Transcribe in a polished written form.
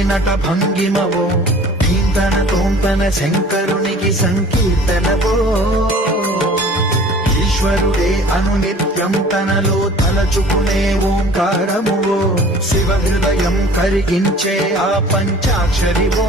నట భంగిమవో ధీంతన తోంతన శంకరునికి సంకీర్తనవో ఈశ్వరుడే అనునిత్యం తనలో తలచుకునే ఓంకారమువో శివ హృదయం కరిగించే ఆ పంచాక్షరివో